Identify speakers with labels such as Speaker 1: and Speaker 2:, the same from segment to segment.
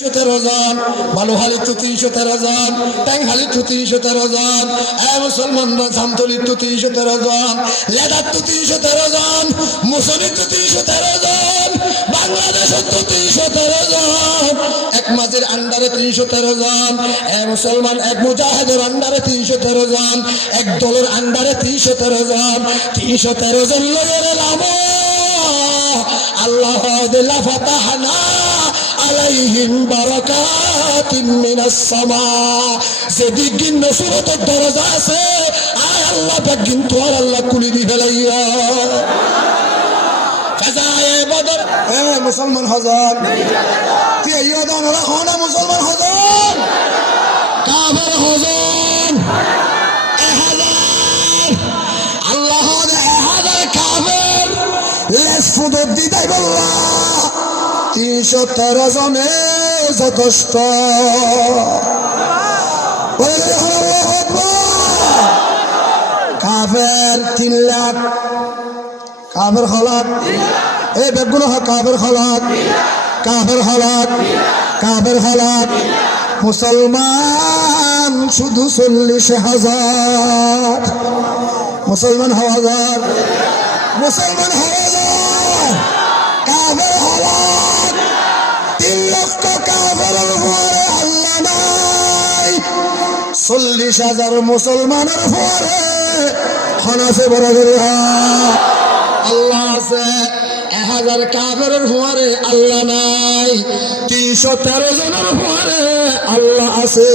Speaker 1: তিনশো তেরো জন বালু হালির তো তিনশো তেরো জন ট্যাং হালির তিনশো তেরো জন মুসলমানরা জামতলির তো তিনশো তেরো জন লেদার তো তিনশো এক মাঝের আন্ডারে তিনশো তেরো জন এ মুসলমান এক মুজাহিদের আন্ডারে তিনশো তেরো জন এক দলের আন্ডারে তিনশো তেরো জন তিনশো তেরো জন লাভ আল্লাহ দিল্লা ফাতাহানা আলাইহিম বারাকাতিন মিনাস সামা। যেদিক গিন্ন সুরতের দরজা আছে আয় আল্লাহ পাক কিন্তু আর আল্লাহ কুলি দি ফেলাইয়া। মুসলমান হজন। মুসলমান হজন? কাফের হজন। আল্লাহ এ লেস ফুদর দিদাই বল্লা তিনশো তেরো জনে যথেষ্ট। কাফের তিন লাখ, কাফের হলাক এই বেগুলো কাফের হলাক কাফের হলাক কাফের হলাক মুসলমান শুধু চল্লিশ হাজার। মুসলমান হাজার মুসলমান হাজার চল্লিশ হাজার মুসলমানের পরে খনাসে বড় করে আল্লাহ আছে, এক হাজার কাফের হুয়ারে আল্লাহ নাই, তিনশো তেরো জনের হুয়ারে আল্লাহ আছে।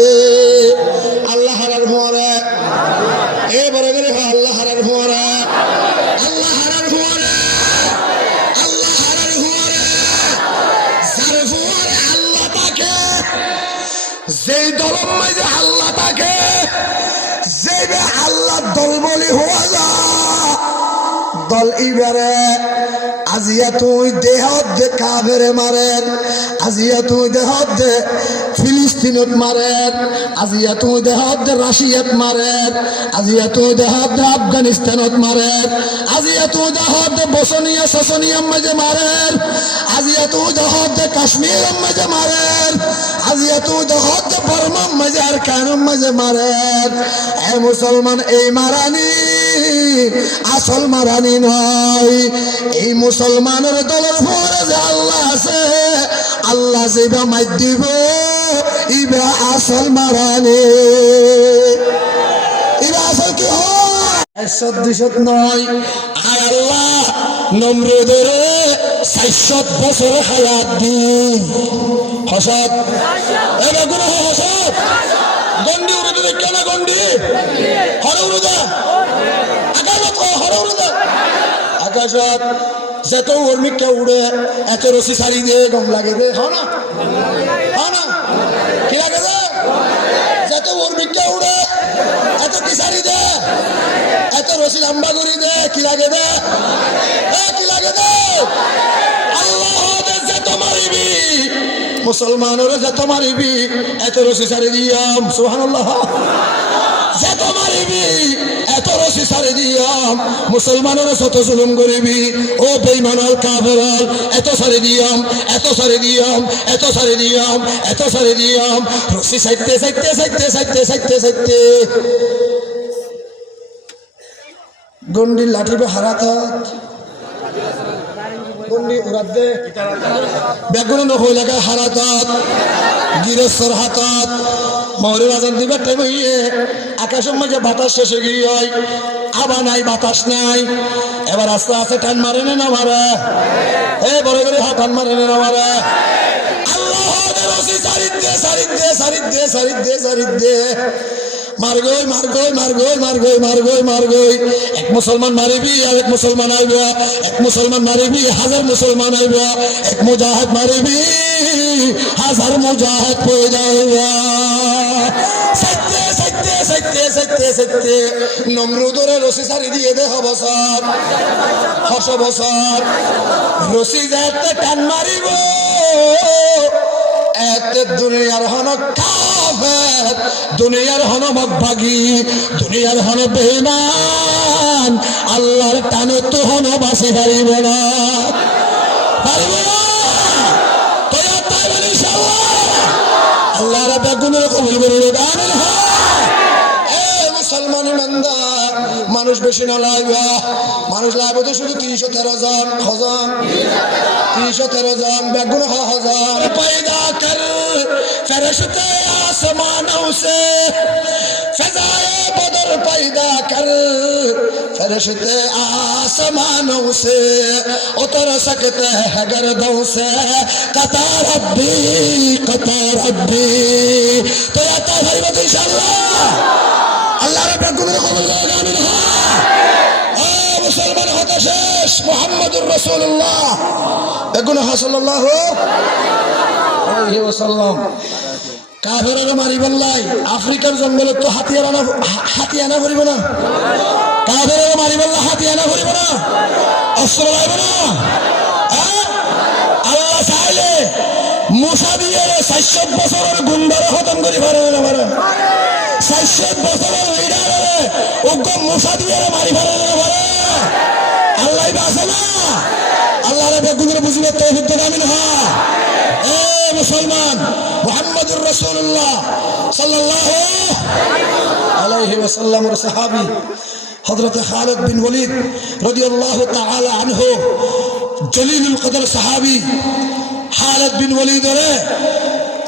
Speaker 1: মাঝে আল্লাহ তাকে যেইবে আল্লাহ দল বলি হওয়া যা। দল ইবারে আজিয়া তুই দেহত দে কাবেরে মারেন, আজিয়া তুই দেহত দে ফিলিস্তিনত মারেন, আজিয়া তুই দেহত দে রাশিয়াত মারেন, আজিয়া তুই দেহত দে আফগানিস্তানত মারেন, আজিয়া তুই দেহত দে বসনিয়া সসনিয়াম মাঝে মারেন, আজিয়া তুই দেহত দে কাশ্মীর মাঝে মারেন আজিয়া তুই দেহত মাঝে আর কানম এ মুসলমান, এই মারানি আসল মারানি নয়। এই মুসলমানের দলের যে আল্লাহ আছে, আল্লাহ যেবা মাই দিব, ইবা আসল মারানি। ইবা আসল কি হয়? একশত, দুইশত নয়। আর আল্লাহ, নমরুদের চারশত বছর হায়াত দি হসত এবার কোনো হসত গন্ডি উড়ে কেন গন্ডি? হরে উড়ে দা। আকাশত হরে উড়ে দা। আকাশত যত উর্মিকা উড়ে এত রসি সারি দিয়ে গম লাগে দে। হ না। হ না। কি লাগে দে? যত উর্মিকা উড়ে এত কি সারি দে? এত রসি লম্বা করি দে। কি লাগে দে? কি লাগে দে? আল্লাহ দে যত মারিবি মুসলমানের যত মারিবি, এত রসি সারি দিয়াম, সুবহানাল্লাহ। যত মারিবি, এত রসি সারি দিয়াম, মুসলমানের শত জুলুম করিবি, ও বেইমানাল কাফেরাল এত সারি দিয়াম, এত সারি দিয়াম, এত সারি দিয়াম, এত সারি দিয়াম। রসি সাইতে সাইতে সাইতে সাইতে সাইতে সাইতে। গন্ডির লাঠিবে হারাতাত গন্ডি উড়াত। দে বেগুন নহলাকে হারাতাত গিরেশ্বর হাতাত। মহরের আজান দিবার টাইম হইয়ে আকাশের মাঝে বাতাস শেষে গিয়ে হয়। আবার নাই, বাতাস নাই। এবার আস্তে আস্তে টান মারে না মারে। এ বড় করে হা টান মারে না মারে। আল্লাহ সারিদ দে সারিদ দে সারিদ দে সারিদ দে সারিদ দে। মারগই মারগই মারগই মারগই মারগই মারগই। এক মুসলমান মারিবি, আর এক মুসলমান আইবে। এক মুসলমান মারিবি, হাজার মুসলমান আইবে। এক মুজাহিদ মারিবি, হাজার মুজাহিদ পেয়ে যাইবে। দিয়ে দে টান দুনিয়ার হন মোহাম্মদ দুনিয়ার হন মগভাগি দুনিয়ার হন বেমান আল্লাহর টানে তো হন বাসে পারিব না পারিব না আল্লাহ? রাব্বা কোন রকম মানুষ বেশি না লাগবে মানুষ লাগবে তো শুধু তিনশো তেরো জন হজন তিনশো তেরো জন বেগুন হজন पैदा कर फरिश्ते आसमानों से फजाए बदर पैदा कर फरिश्ते आसमानों से उतर सकते हैं गर्दों से कता रब्बी कता रब्बी तो या तो भाई बत इंशाल्लाह আল্লাহ হ্যাঁ। মুসলমান হতে শেষ। মুহাম্মদুর রাসূলুল্লাহ। বেগুন হাসাল্লাহু আলাইহি ওয়াসাল্লাম। কাফেরের মারি বললাই। আফ্রিকার জঙ্গলে তো হাতিয়ার আনা হাতি আনা ভরিব না। কাফেরের মারি বললা হাতি আনা ভরিব না। অস্ত্র লাইব না? আল্লাহ চাইলে মুসা দিয়ে চারশো বছরের গুন্ডারে খতম করে পারে না পারে চারশো বছরের লিডারে উগ্র মুসা দিয়ে মারি না পারে আল্লাহ আছে না। আল্লাহ বেগুনের বুঝবে তৌহিদ আমিন হ্যাঁ। এ মুসলমান, মুহাম্মদুর রাসূলুল্লাহ সাল্লাল্লাহু আলাইহি ওয়াসাল্লামের সাহাবী হযরত খালিদ বিন ওয়ালিদ রাদিয়াল্লাহু তাআলা আনহু, জলিলুল কদর সাহাবী খালিদ বিন ওয়ালিদ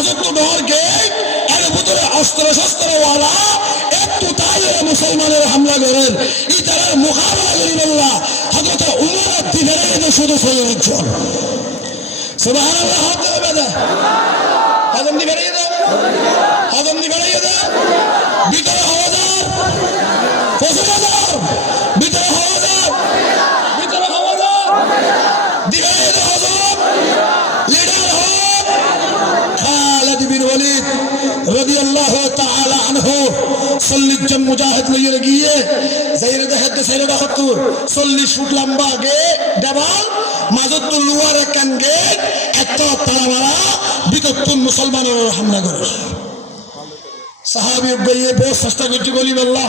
Speaker 1: গেটের ভিতরে অস্ত্র শস্ত্র ওয়ালা একটু তাই মুসলমানের হামলা করেন। ইতারার মোকাবেলা করি বললা হজরত উমর দিনের শুধু সৈয়দ জন সুবাহ আল্লাহ বেদা রাদিয়াল্লাহু তাআলা আনহু। চল্লিশ মুজাহিদ লইয়ে গিয়ে যাইরে দেখে সাইরে হতো চল্লিশ ফুট লম্বা গে দেবাল মাজত লুয়ার কান গে এত তারা মারা মুসলমানের হামলা করে সাহাবি গিয়ে বেশ চেষ্টা করছি গলি বললা।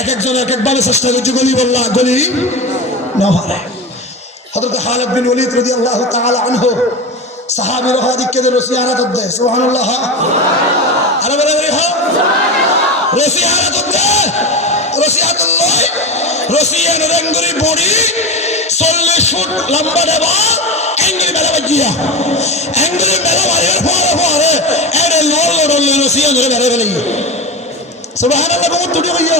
Speaker 1: এক একজন এক একভাবে চেষ্টা করছি গলি বললা, গলি না পারে হযরত খালিদ বিন ওয়ালিদ রাদিয়াল্লাহু তাআলা আনহু সাহাবীর হাদিকে রসি আরাত দে সুবহানাল্লাহ। আরে বলে বলি হ্যাঁ। রসি আরাত দে রসি হাত লই রসি এন রঙ্গুরি বড়ি 40 ফুট লম্বা দেবা এঙ্গুরি মেলা বাজিয়া। এঙ্গুরি মেলা মারির পরে পরে এর লোল লোল রসি এন মেলা মেলা সুবহানাল্লাহ, বহুত দুটি হইয়া।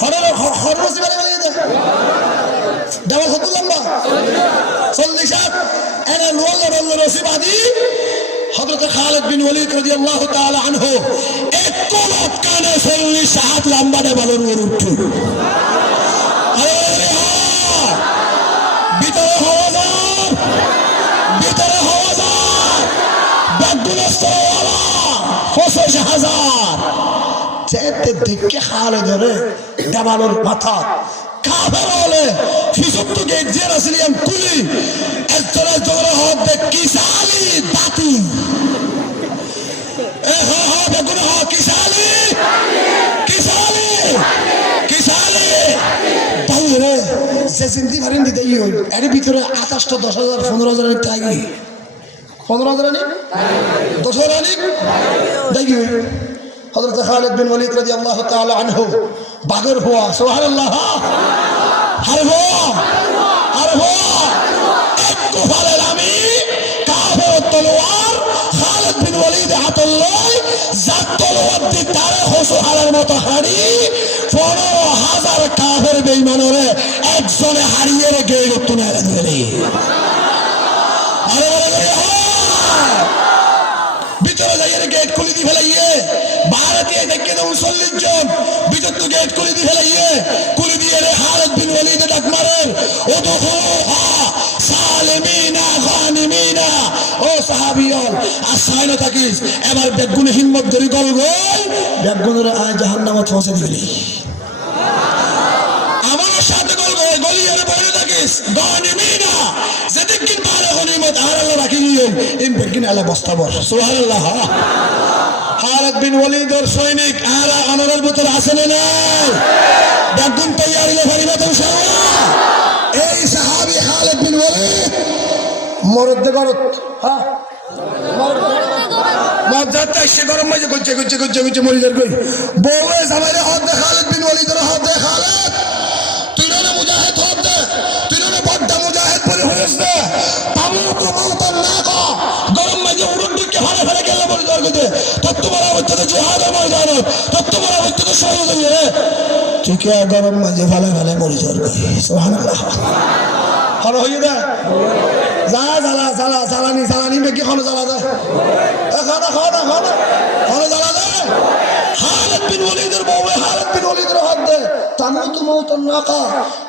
Speaker 1: হরে হরে রসি মেলা মেলা দে দেওয়াল কত লম্বা? চল্লিশ এনে লোল্লা রোল্লা রসিবাদী হযরত খালিদ বিন ওয়ালিদ রাদিয়াল্লাহু তাআলা আনহু একটু লটকানে চল্লিশ হাত লম্বা দেওয়ালের উপর উঠে। ভিতরে হওয়া যার ভিতরে যেতে দেখে খালে ধরে দেওয়ালের মাথা কাফের হলে ফিসুক্ত গেট যে রাসিলিয়াম কুলি একজন একজনের হক দে কিসালি দাতি এ হ হ বেগুন হ কিসালি কিসালি কিসালি বাইরে যে জিন্দি ভারেন দিতে ই হইল। এর ভিতরে আঠাশটা দশ হাজার, পনেরো হাজারের টাইগি পনেরো হাজার দশ হাজার দেখি হজরত খালিদ বিন ওয়ালিদ রাদিয়াল্লাহু তাআলা আনহু, বাগর হুয়া, সুবহানাল্লাহ। হুয়া হার হুয়া, একটু ফালের আমি কাফের তলোয়ার খালিদ বিন ওয়ালিদ তলোয়ার মতো হাড়ি, পনেরো হাজার কাফের বেইমানরে একজনে হারিয়ে রেখে গেতো না ভিতরে যাইয়ে গেট খুলে দিয়ে ফেলাইয়ে। বাইরে গেট খুলে দিয়ে ফেলাইয়ে। খুলে দিয়ে রে হালত বিন ওয়ালিদে ডাক গল গল। বেগুনের আয় জাহান্নামত সাথে গল গল গলি আর বলে থাকিস। গানিমিনা, যেদিন পারে গনিমত আর আল্লাহ রাখি বেগুন আল্লাহ বস্তাবর সুবহানাল্লাহ। খালেদ বিন ওয়ালিদের সৈনিক আর অনরের ভিতরে আছে না নাই? বেগুন তৈয়ার ইনশাআল্লাহ। এই সাহাবী খালেদ বিন ওয়ালিদ মরদ দে গরত হ্যাঁ? মজাতে সে গরম মাঝে গুচ্ছে গুচ্ছে গুচ্ছে গুচ্ছে মরি যার কই? বউয়ে জামাইরে হাত দে বিন ওয়ালিদের হাত দে তত্ত্ব বড় হচ্ছে তো জিহাদ ময়দান তত্ত্ব বড় হচ্ছে তো শহীদ হইয়ে ঠিক আছে গরম মাঝে ভালো ভালো মরি যার কই হইয়ে দে যা জ্বালা জ্বালা জ্বালানি জ্বালানি বেকি খানো জ্বালা দে এ খানা খানা খানা খানো জ্বালা দে হালত বিন ওলিদের বউয়ে হালত বিন ওলিদের হাত দে তামুতু মৌতন নাকা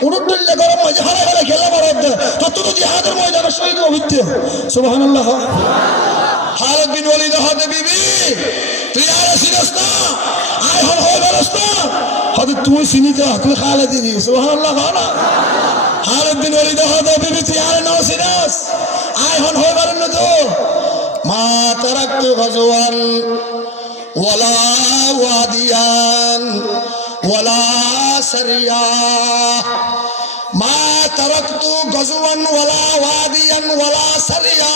Speaker 1: উড়ুট দিলে গরম মাঝে হারে হারে খেলা মারত দে তত তো জিহাদের ময়দানে শহীদ অভিত্য সুবহানাল্লাহ হালত বিন ওলিদের হাতে বিবি তুই আর সিরাস না। আয় হল, হয়ে না। হয়তো তুই চিনিতে তুই খালে দিবি সুবহানাল্লাহ খানা খালেদ বিন ওয়ালিদ হদা বিবি তুই আর নাও না তো। মা তারাক্তু গজওয়ান ওয়ালা ওয়াদিয়ান, ওয়ালা সারিয়া। মা তারাক্তু গজওয়ান, ওয়ালা ওয়াদিয়ান, ওয়ালা সারিয়া।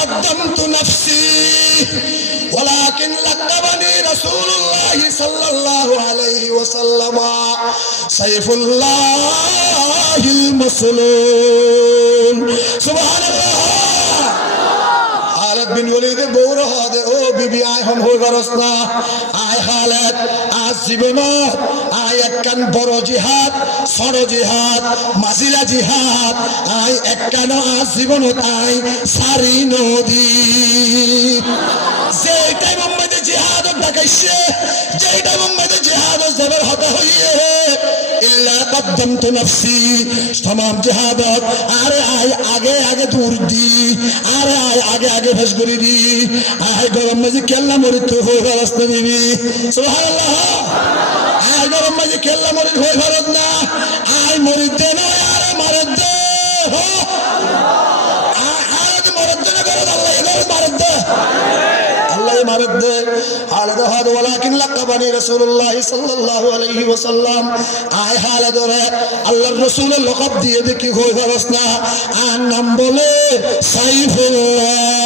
Speaker 1: قدمت نفسي ولكن لقبني رسول الله صلى الله عليه وسلم سيف الله المسلول سبحان الله বিন ওলিদে বউর হদে ও বিবি, আয় হন হই গরস না আয় হালাত, আজ জীবনত আয় একখান বড় জিহাদ, সড় জিহাদ, মাজিলা জিহাদ। আয় একখান, আজ জীবনত আয় সারি নদী। যে টাইম মধ্যে জিহাদ দেখাইছে যে টাইম মধ্যে জিহাদ জবর হতে হইয়ে, ইল্লা কদ্দমতু নফসি তমাম জিহাদত, আরে আয় আগে আগে দূর দি, আরে আয় আগে আগে ভেস করে দি, আয় গরম মাঝে কেল্লা মরি তো হয়ে ফেরস না দিবি। সুবহানাল্লাহ। আয় গরম মাঝে কেল্লা মরি হয়ে ফেরত না, আয় মরি হালদ لقبني رسول الله صلى الله عليه وسلم আয় হালদ রে الله রাসূলের لقب দিয়ে দেখি হই ফরস না আর নাম বলে সাইফুল্লাহ।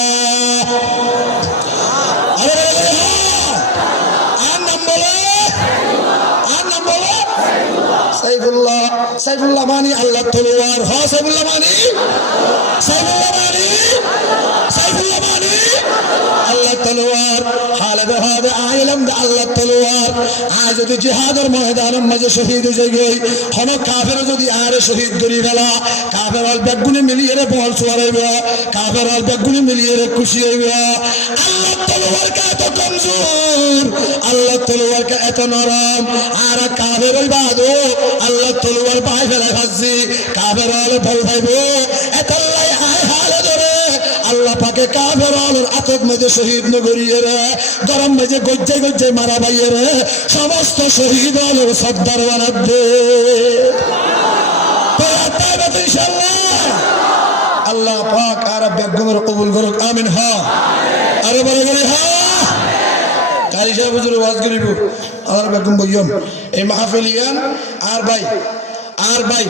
Speaker 1: সাইফুল্লাহ সাইফুল্লাহ মানি, আল্লাহ তলোয়ার। হ সাইফুল্লাহ মানি। সাইফুল্লাহ মানি। সাইফুল্লাহ মানি। আল্লাহ তলোয়ার। হালে হাদে আইলাম দে আল্লাহ তলোয়ার। আজ যদি জিহাদের ময়দানের মাঝে শহীদ হয়ে গই হন কাফের যদি আরে শহীদ করি ফেলা, কাফের আল বেগুনি মিলিয়ে রে বল চুয়ারাইব কাফের আল বেগুনি মিলিয়ে রে খুশি হইব আল্লাহ তলোয়ার কা এত কমজোর, আল্লাহ তলোয়ার কা এত নরম, আর কাফের ওই বাদো, আল্লাহ তলোয়ার পাই ফেলাই ভাবছি কাফের আলে ভয় ভাইব এত আল্লাহ আয় হালে ধরে। আল্লাহ পাকে কাফের আলোর আতক মাঝে শহীদ নগরিয়ে রে গরম গজ্জে গজ্জে মারা বাইয়ে রে সমস্ত শহীদ আলোর সর্দার ইনশাআল্লাহ। আল্লাহ পাক আর বেগমের কবুল করুক, আমিন হা আরে বলে বলে হা কালি সাহেব হুজুর আর বেগম বইয়ম এই মাহফিলিয়ান আর ভাই আর ভাই